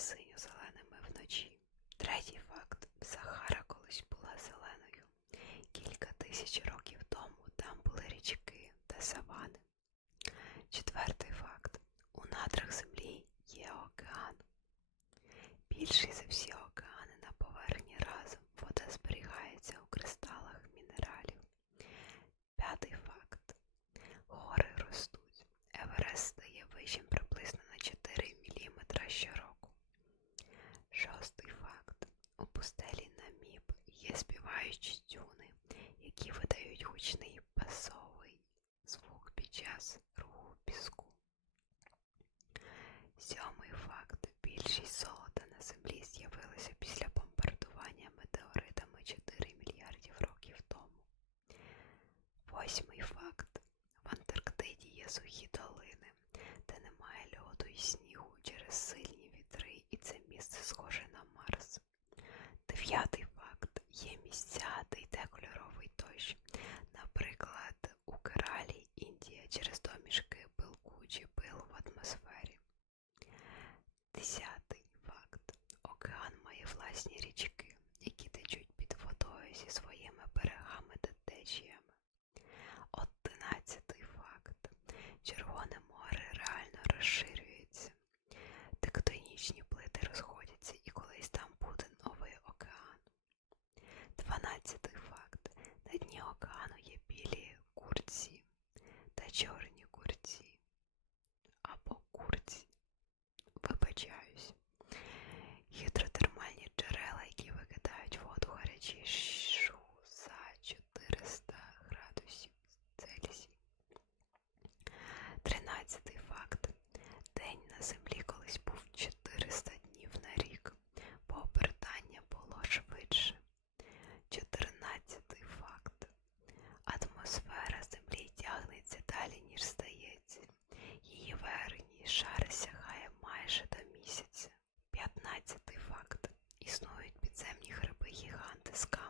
синьо-зеленими вночі. Третій факт: Сахара колись була зеленою. Кілька тисяч років тому там були річки та савани. Четвертий факт: у надрах землі є океан. Більший за всі гучний басовий звук під час руху піску. Сьомий факт. Більшість золота на землі з'явилася після бомбардування метеоритами 4 мільярдів років тому. Восьмий факт. В Антарктиді є сухі долини, де немає льоду і снігу через сильні вітри, і це місце схоже на Марс. Дев'ятий факт є місця, де йде кольоровий дощ через ласка.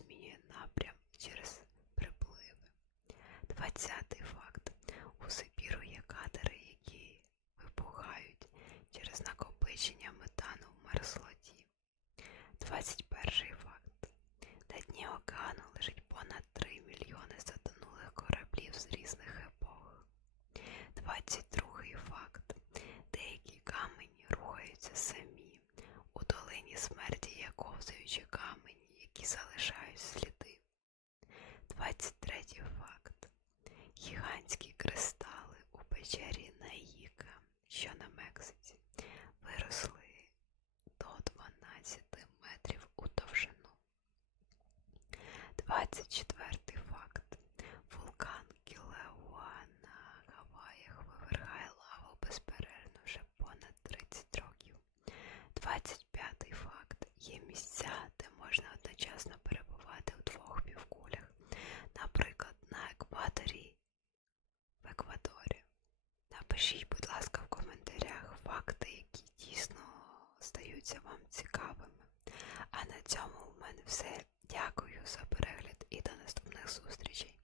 змінює напрям через припливи. Двадцятий факт. гігантські кристали у печері Наїка, що на Мексиці, виросли до 12 метрів у довжину. 24 Напишіть, будь ласка, в коментарях факти, які дійсно стаються вам цікавими. А на цьому в мене все. Дякую за перегляд і до наступних зустрічей.